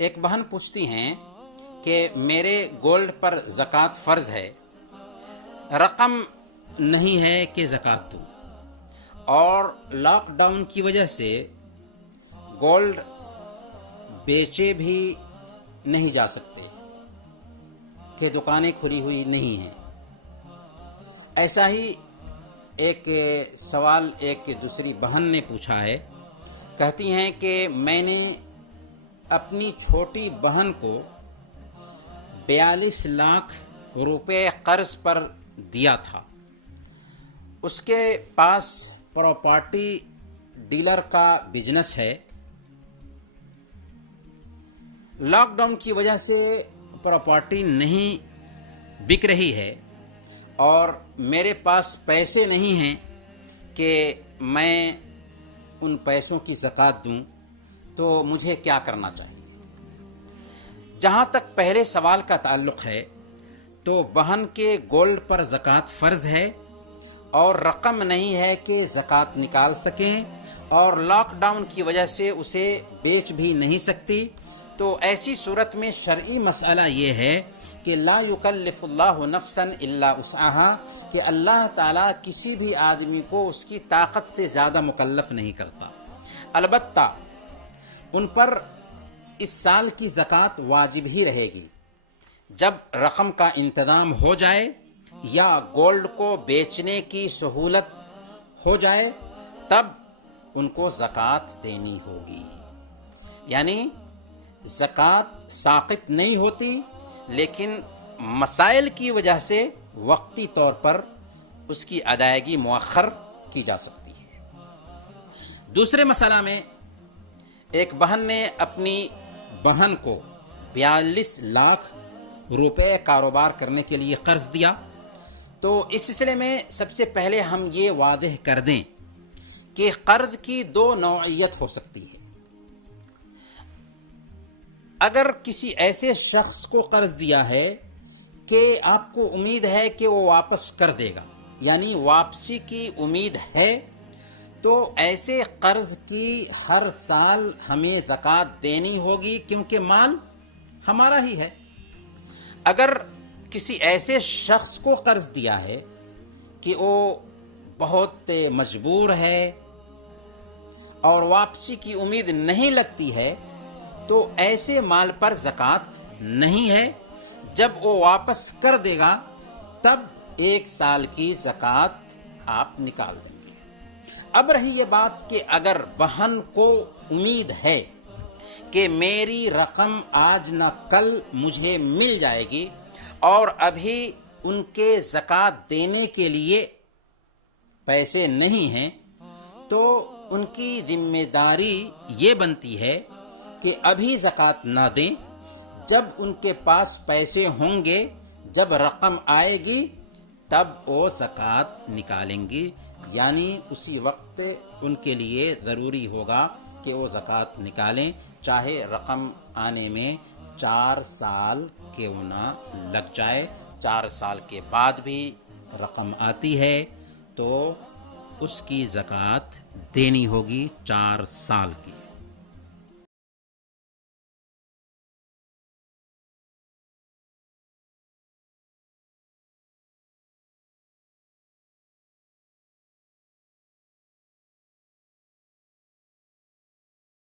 ایک بہن پوچھتی ہیں کہ میرے گولڈ پر زکوٰۃ فرض ہے، رقم نہیں ہے کہ زکوٰۃ دوں، اور لاک ڈاؤن کی وجہ سے گولڈ بیچے بھی نہیں جا سکتے کہ دکانیں کھلی ہوئی نہیں ہیں۔ ایسا ہی ایک سوال ایک دوسری بہن نے پوچھا ہے، کہتی ہیں کہ میں نے اپنی چھوٹی بہن کو 42 لاکھ روپے قرض پر دیا تھا، اس کے پاس پراپرٹی ڈیلر کا بزنس ہے، لاک ڈاؤن کی وجہ سے پراپرٹی نہیں بک رہی ہے اور میرے پاس پیسے نہیں ہیں کہ میں ان پیسوں کی زکوٰۃ دوں، تو مجھے کیا کرنا چاہیے؟ جہاں تک پہلے سوال کا تعلق ہے تو بہن کے گولڈ پر زکوٰۃ فرض ہے اور رقم نہیں ہے کہ زکوٰۃ نکال سکیں، اور لاک ڈاؤن کی وجہ سے اسے بیچ بھی نہیں سکتی، تو ایسی صورت میں شرعی مسئلہ یہ ہے کہ لا یکلف اللہ نفسا الا وسعها، کہ اللہ تعالیٰ کسی بھی آدمی کو اس کی طاقت سے زیادہ مکلف نہیں کرتا۔ البتہ ان پر اس سال کی زکوٰۃ واجب ہی رہے گی۔ جب رقم کا انتظام ہو جائے یا گولڈ کو بیچنے کی سہولت ہو جائے تب ان کو زکوٰۃ دینی ہوگی، یعنی زکوٰۃ ساقط نہیں ہوتی، لیکن مسائل کی وجہ سے وقتی طور پر اس کی ادائیگی مؤخر کی جا سکتی ہے۔ دوسرے مسئلہ میں ایک بہن نے اپنی بہن کو 42 لاکھ روپے کاروبار کرنے کے لیے قرض دیا، تو اس سلسلے میں سب سے پہلے ہم یہ واضح کر دیں کہ قرض کی دو نوعیت ہو سکتی ہے۔ اگر کسی ایسے شخص کو قرض دیا ہے کہ آپ کو امید ہے کہ وہ واپس کر دے گا، یعنی واپسی کی امید ہے، تو ایسے قرض کی ہر سال ہمیں زکوٰۃ دینی ہوگی، کیونکہ مال ہمارا ہی ہے۔ اگر کسی ایسے شخص کو قرض دیا ہے کہ وہ بہت مجبور ہے اور واپسی کی امید نہیں لگتی ہے، تو ایسے مال پر زکوٰۃ نہیں ہے۔ جب وہ واپس کر دے گا تب 1 سال کی زکوٰۃ آپ نکال دیں گے۔ اب رہی یہ بات کہ اگر بہن کو امید ہے کہ میری رقم آج نہ کل مجھے مل جائے گی اور ابھی ان کے زکوٰۃ دینے کے لیے پیسے نہیں ہیں، تو ان کی ذمہ داری یہ بنتی ہے کہ ابھی زکوٰۃ نہ دیں، جب ان کے پاس پیسے ہوں گے، جب رقم آئے گی تب وہ زکوٰۃ نکالیں گی، یعنی اسی وقت ان کے لیے ضروری ہوگا کہ وہ زکوٰۃ نکالیں، چاہے رقم آنے میں 4 سال کیوں نہ لگ جائے۔ 4 سال کے بعد بھی رقم آتی ہے تو اس کی زکوٰۃ دینی ہوگی 4 سال کی۔